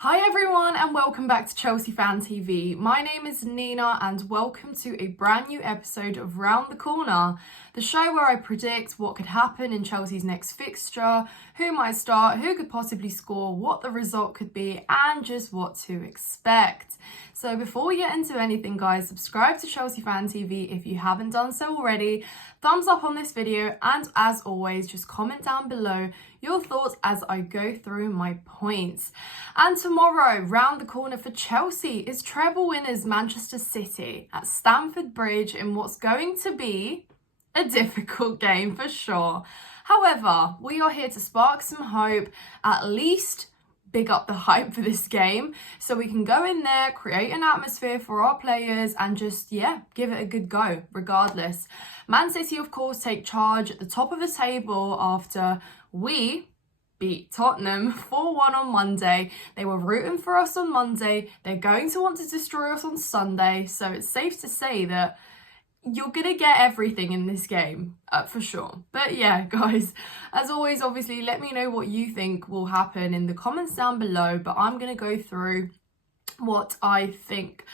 Hi everyone and welcome back to Chelsea Fan TV. My name is Nina and welcome to a brand new episode of Round the Corner, the show where I predict what could happen in Chelsea's next fixture, who might start, who could possibly score, what the result could be and just what to expect. So before we get into anything guys, subscribe to Chelsea Fan TV if you haven't done so already, thumbs up on this video and as always just comment down below your thoughts as I go through my points. And tomorrow, round the corner for Chelsea is treble winners Manchester City at Stamford Bridge in what's going to be a difficult game for sure. However, we are here to spark some hope, at least big up the hype for this game, so we can go in there, create an atmosphere for our players and just, give it a good go regardless. Man City, of course, take charge at the top of the table after we beat Tottenham 4-1 on Monday. They were rooting for us on Monday. They're going to want to destroy us on Sunday. So it's safe to say that you're going to get everything in this game, for sure. But yeah, guys, as always, obviously, let me know what you think will happen in the comments down below. But I'm going to go through what I think.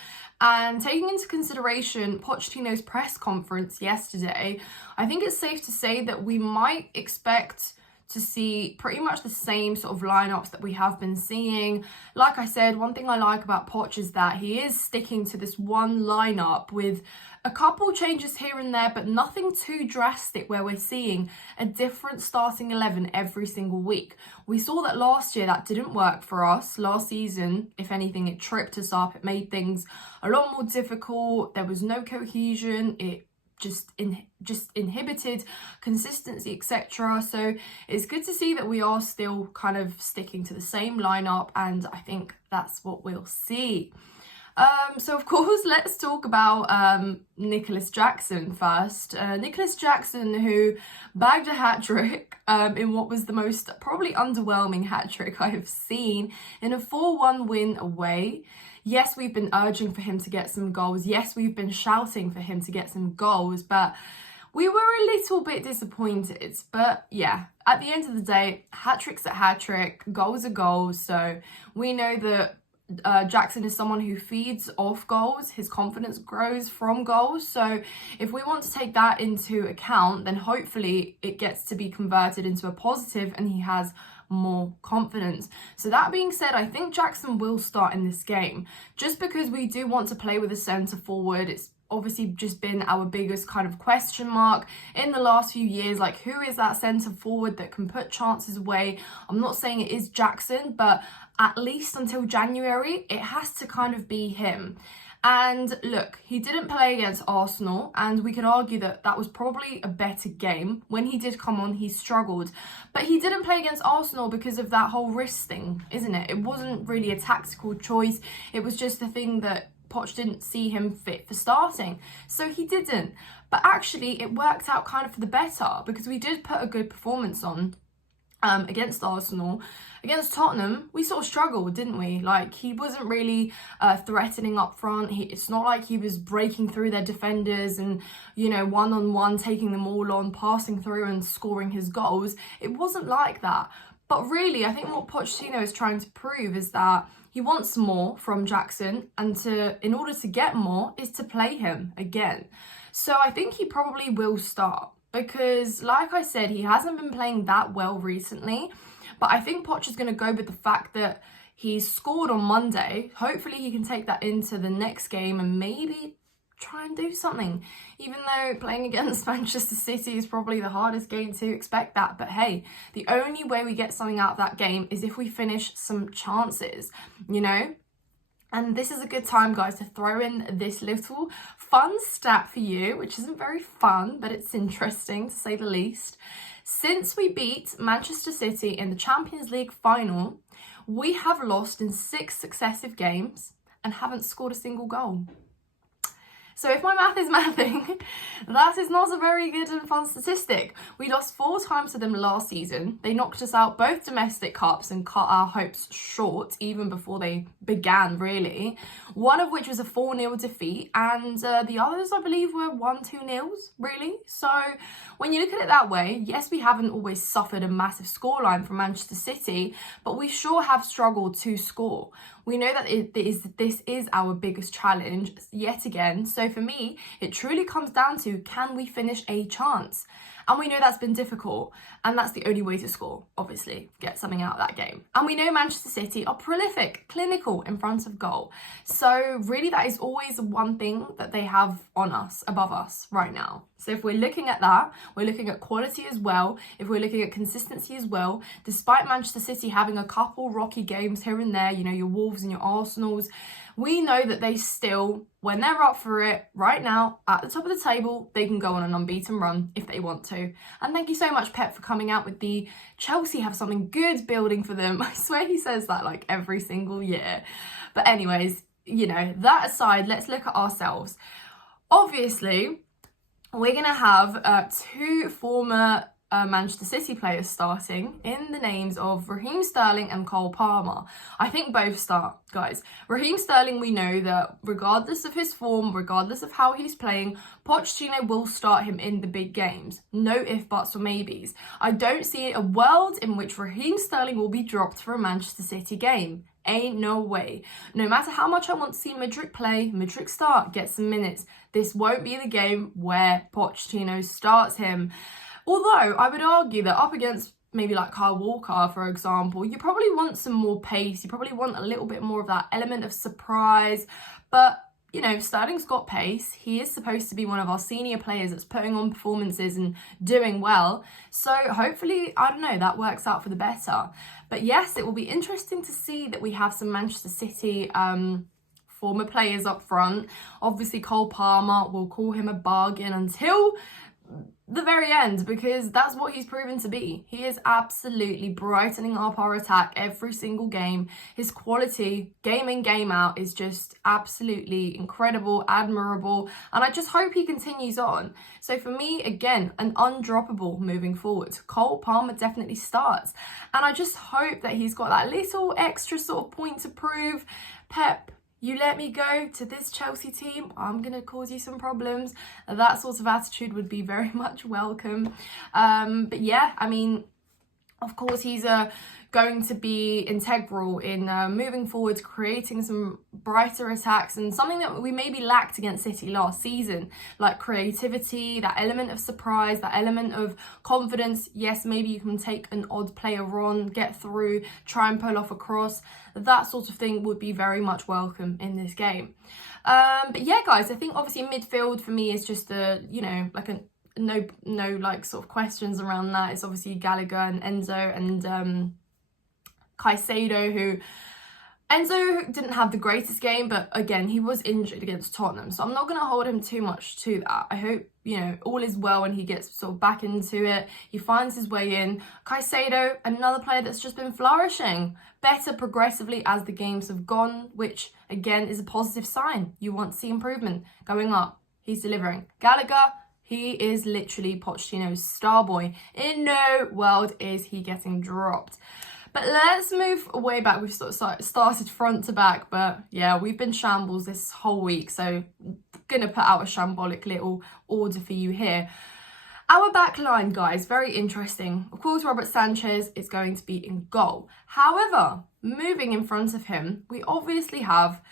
And taking into consideration Pochettino's press conference yesterday, I think it's safe to say that we might expect to see pretty much the same sort of lineups that we have been seeing. Like I said, one thing I like about Poch is that he is sticking to this one lineup with a couple changes here and there, but nothing too drastic where we're seeing a different starting 11 every single week. We saw that last year that didn't work for us. Last season, if anything, it tripped us up. It made things a lot more difficult. There was no cohesion. It just inhibited consistency, etc. So it's good to see that we are still kind of sticking to the same lineup, and I think that's what we'll see. So of course, let's talk about Nicholas Jackson first. Nicholas Jackson, who bagged a hat-trick in what was the most probably underwhelming hat-trick I have seen in a 4-1 win away. Yes, we've been urging for him to get some goals. Yes, we've been shouting for him to get some goals, but we were a little bit disappointed. But yeah, at the end of the day, hat-trick's a hat-trick, goals are goals. So we know that Jackson is someone who feeds off goals. His confidence grows from goals. So if we want to take that into account, then hopefully it gets to be converted into a positive and he has more confidence. So that being said, I think Jackson will start in this game just because we do want to play with a centre forward. It's obviously just been our biggest kind of question mark in the last few years, like who is that centre forward that can put chances away? I'm not saying it is Jackson, but at least until January it has to kind of be him. And look, he didn't play against Arsenal, and we could argue that that was probably a better game. When he did come on, he struggled. But he didn't play against Arsenal because of that whole wrist thing, isn't it? It wasn't really a tactical choice. It was just the thing that Poch didn't see him fit for starting. So he didn't. But actually, it worked out kind of for the better because we did put a good performance on against Arsenal. Against Tottenham, we sort of struggled, didn't we? Like, he wasn't really threatening up front. It's not like he was breaking through their defenders and, one-on-one, taking them all on, passing through and scoring his goals. It wasn't like that. But really, I think what Pochettino is trying to prove is that he wants more from Jackson, and in order to get more is to play him again. So I think he probably will start because, like I said, he hasn't been playing that well recently. But I think Poch is going to go with the fact that he scored on Monday. Hopefully he can take that into the next game and maybe try and do something. Even though playing against Manchester City is probably the hardest game to expect that. But hey, the only way we get something out of that game is if we finish some chances, And this is a good time, guys, to throw in this little fun stat for you, which isn't very fun, but it's interesting to say the least. Since we beat Manchester City in the Champions League final, we have lost in 6 successive games and haven't scored a single goal. So if my math is mathing, that is not a very good and fun statistic. We lost 4 times to them last season. They knocked us out both domestic cups and cut our hopes short even before they began, really. One of which was a 4-0 defeat, and the others, I believe, were 1-2 nils, really. So when you look at it that way, yes, we haven't always suffered a massive scoreline from Manchester City, but we sure have struggled to score. We know that this is our biggest challenge yet again. So for me, it truly comes down to, can we finish a chance? And we know that's been difficult, and that's the only way to score, obviously, get something out of that game. And we know Manchester City are prolific, clinical in front of goal. So really that is always one thing that they have on us, above us right now. So if we're looking at that, we're looking at quality as well. If we're looking at consistency as well, despite Manchester City having a couple rocky games here and there, you know, your Wolves and your Arsenals, we know that they still, when they're up for it right now at the top of the table, they can go on an unbeaten run if they want to. And thank you so much, Pep, for coming out with the Chelsea have something good building for them. I swear he says that like every single year. But anyways, you know, that aside, let's look at ourselves. Obviously, we're going to have 2 former Manchester City players starting in the names of Raheem Sterling and Cole Palmer. I think both start, guys. Raheem Sterling, we know that regardless of his form, regardless of how he's playing, Pochettino will start him in the big games. No ifs, buts or maybes. I don't see a world in which Raheem Sterling will be dropped for a Manchester City game. Ain't no way. No matter how much I want to see Mudryk play, Mudryk start, get some minutes, this won't be the game where Pochettino starts him. Although I would argue that up against maybe like Kyle Walker, for example, you probably want some more pace. You probably want a little bit more of that element of surprise. But, you know, Sterling's got pace. He is supposed to be one of our senior players that's putting on performances and doing well. So hopefully, I don't know, that works out for the better. But yes, it will be interesting to see that we have some Manchester City former players up front. Obviously, Cole Palmer, will call him a bargain until the very end, because that's what he's proven to be. He is absolutely brightening up our attack every single game. His quality, game in, game out, is just absolutely incredible, admirable, and I just hope he continues on. So for me, again, an undroppable moving forward. Cole Palmer definitely starts, and I just hope that he's got that little extra sort of point to prove. Pep, you let me go to this Chelsea team, I'm going to cause you some problems. That sort of attitude would be very much welcome. But yeah, I mean, of course, he's going to be integral in moving forward, creating some brighter attacks, and something that we maybe lacked against City last season, like creativity, that element of surprise, that element of confidence. Yes, maybe you can take an odd player on, get through, try and pull off a cross. That sort of thing would be very much welcome in this game. But yeah, guys, I think obviously midfield for me is just you know, like a no like sort of questions around that. It's obviously Gallagher and Enzo and Caicedo, who Enzo didn't have the greatest game, but again, he was injured against Tottenham, so I'm not going to hold him too much to that. I hope, you know, all is well and he gets sort of back into it. He finds his way in. Caicedo, another player that's just been flourishing, better progressively as the games have gone, which again is a positive sign. You want to see improvement going up. He's delivering. Gallagher, he is literally Pochettino's star boy. In no world is he getting dropped. But let's move way back. We've sort of started front to back, but yeah, we've been shambles this whole week, so I'm gonna put out a shambolic little order for you here. Our back line, guys, very interesting. Of course, Robert Sanchez is going to be in goal. However, moving in front of him, we obviously have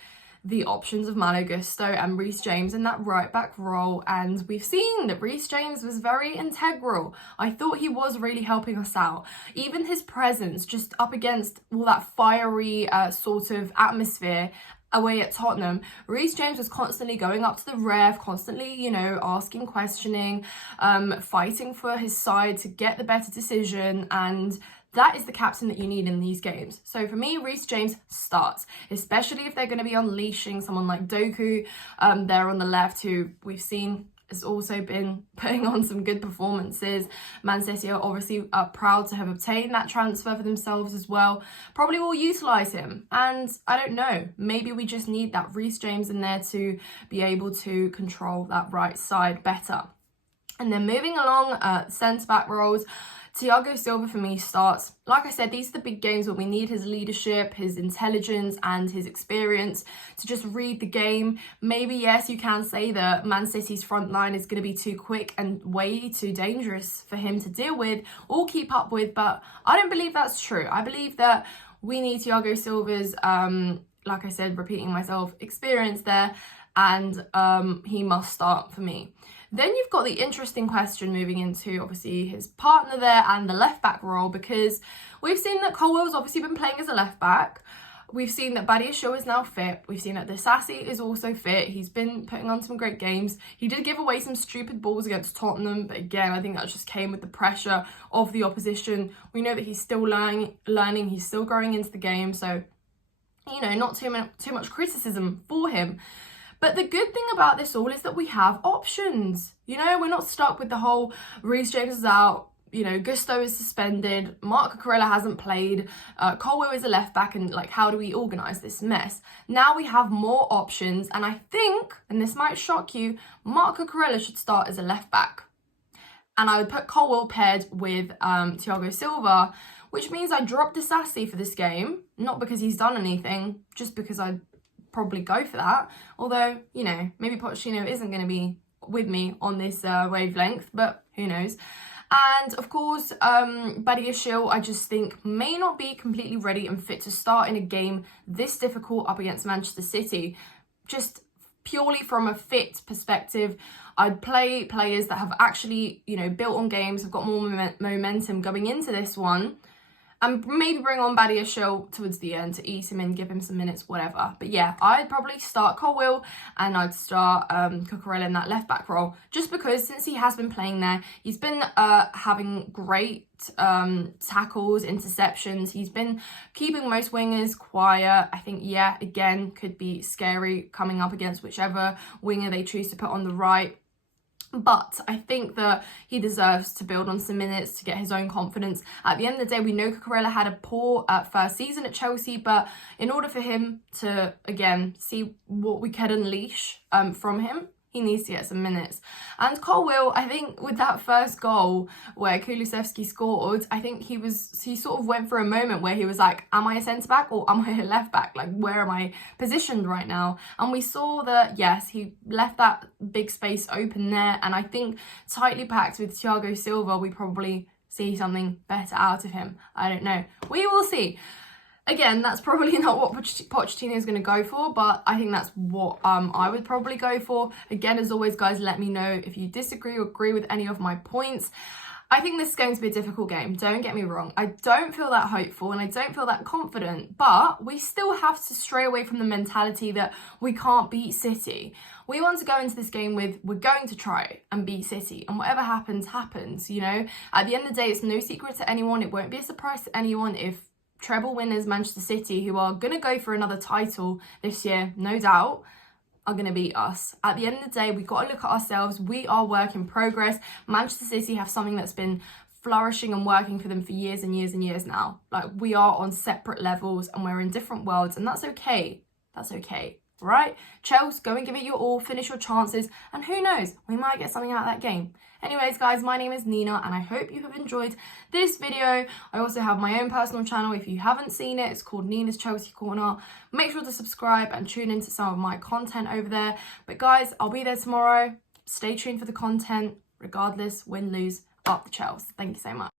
the options of Malo Gusto and Reece James in that right back role, and we've seen that Reece James was very integral. I thought he was really helping us out. Even his presence just up against all that fiery sort of atmosphere away at Tottenham, Reece James was constantly going up to the ref, constantly, you know, asking, questioning, fighting for his side to get the better decision, and that is the captain that you need in these games. So for me, Reece James starts, especially if they're going to be unleashing someone like Doku there on the left, who we've seen has also been putting on some good performances. Man City are obviously proud to have obtained that transfer for themselves as well. Probably will utilise him. And I don't know, maybe we just need that Reece James in there to be able to control that right side better. And then moving along, centre-back roles, Thiago Silva for me starts. Like I said, these are the big games where we need his leadership, his intelligence and his experience to just read the game. Maybe, yes, you can say that Man City's front line is going to be too quick and way too dangerous for him to deal with or keep up with, but I don't believe that's true. I believe that we need Thiago Silva's, like I said, repeating myself, experience there, and he must start for me. Then you've got the interesting question moving into, obviously, his partner there and the left-back role, because we've seen that Colwill's obviously been playing as a left-back. We've seen that Badiashile is now fit. We've seen that Disasi is also fit. He's been putting on some great games. He did give away some stupid balls against Tottenham, but again, I think that just came with the pressure of the opposition. We know that he's still learning. He's still growing into the game, so, you know, not too much criticism for him. But the good thing about this all is that we have options. You know, we're not stuck with the whole Reece James is out, you know, Gusto is suspended, Marco Cucurella hasn't played, Colwill is a left back, and like, how do we organise this mess? Now we have more options, and I think, and this might shock you, Marco Cucurella should start as a left back. And I would put Colwill paired with Thiago Silva, which means I drop Disasi for this game, not because he's done anything, just because I probably go for that. Although, you know, maybe Pochettino isn't going to be with me on this wavelength, but who knows. And of course, Badiashile, I just think may not be completely ready and fit to start in a game this difficult up against Manchester City. Just purely from a fit perspective, I'd play players that have actually, you know, built on games, have got more momentum going into this one. And maybe bring on Badiashile towards the end to ease him in, give him some minutes, whatever. But yeah, I'd probably start Colwill and I'd start Cucurella in that left-back role. Just because since he has been playing there, he's been having great tackles, interceptions. He's been keeping most wingers quiet. I think, yeah, again, could be scary coming up against whichever winger they choose to put on the right. But I think that he deserves to build on some minutes to get his own confidence. At the end of the day, we know Cucurella had a poor first season at Chelsea, but in order for him to, again, see what we could unleash from him, he needs to get some minutes. And Colwill, I think with that first goal where Kulusevski scored, I think he sort of went for a moment where he was like, am I a centre-back or am I a left-back? Like, where am I positioned right now? And we saw that, yes, he left that big space open there. And I think tightly packed with Thiago Silva, we probably see something better out of him. I don't know. We will see. Again, that's probably not what Pochettino is going to go for, but I think that's what I would probably go for. Again, as always, guys, let me know if you disagree or agree with any of my points. I think this is going to be a difficult game, don't get me wrong. I don't feel that hopeful and I don't feel that confident, but we still have to stray away from the mentality that we can't beat City. We want to go into this game with, we're going to try and beat City, and whatever happens, happens, you know? At the end of the day, it's no secret to anyone, it won't be a surprise to anyone if treble winners Manchester City, who are going to go for another title this year, no doubt, are going to beat us. At the end of the day, we've got to look at ourselves. We are work in progress. Manchester City have something that's been flourishing and working for them for years and years and years now. Like, we are on separate levels and we're in different worlds, and that's okay. That's okay. Right? Chelsea, go and give it your all, finish your chances, and who knows, we might get something out of that game. Anyways, guys, my name is Nina, and I hope you have enjoyed this video. I also have my own personal channel. If you haven't seen it, it's called Nina's Chelsea Corner. Make sure to subscribe and tune into some of my content over there. But guys, I'll be there tomorrow. Stay tuned for the content. Regardless, win, lose, up the Chelsea. Thank you so much.